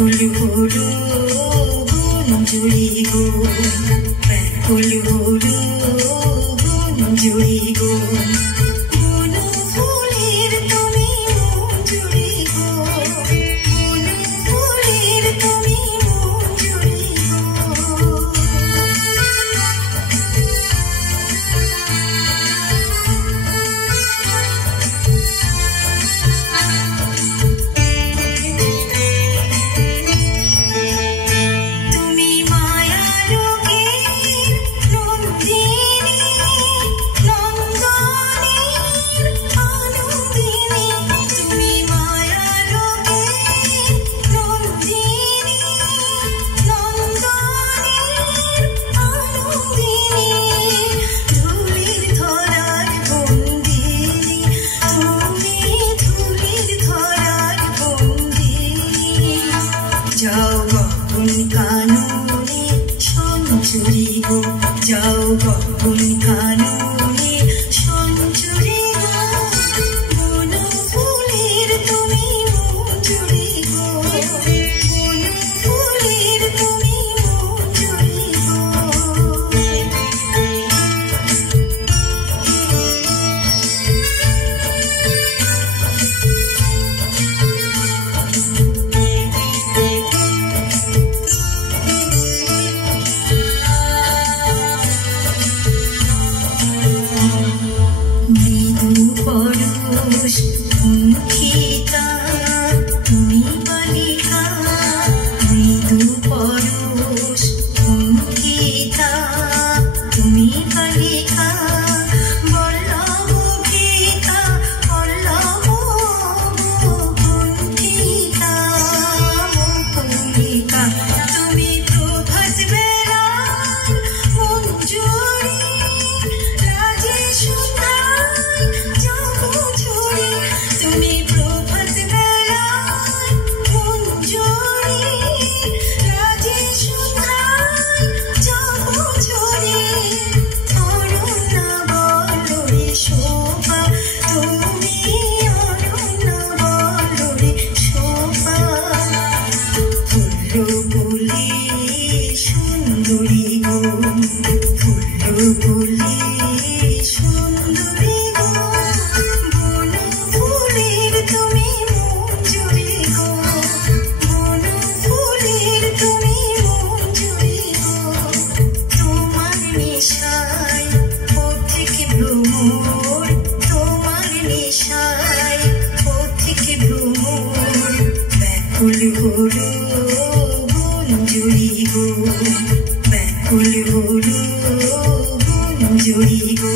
ব্যাকুল হলো গুঞ্জরি গো, ব্যাকুল হলো গুঞ্জরি গো, মন ফুলের তুমি মঞ্জুরি গো, মন ফুলের তুমি মঞ্জুরি গো। যাও গগন কাননে সঞ্চুরি গো, যাও গগন কাননে সঞ্চুরি গো, মন ফুলের তুমি মঞ্জুরি গো, মন ফুলের তুমি মঞ্জুরি গো। পরশ অঙ্কিতা তুমি বালিকা, মৃদু পরশ অঙ্কিতা তুমি বালিকা, বল্লভ গীতা বল্লভ কুণ্ঠিতা মুকুলিকা, তুমি প্রভাত বেলা মঞ্জুরি রাজেশ তুমি প্রভাত বেলায় মঞ্জুরি রাজেশ চরি, অরণ্য বলরে শোভা তুমি, অরণ্য বলরে শোভা, ফুল বলি সুন্দরী গো, ফুল বলি সুন্দরী গো, বন ফুলের তুমি মঞ্জুরি গো, বন ফুলের তুমি মঞ্জুরি গো, তোমার নেশায় পথিক ভ্রমর, তোমার নেশায় পথিক ভ্রমর, ব্যাকুল হলো গুঞ্জরি গো, ব্যাকুল হলো গুঞ্জরি গো।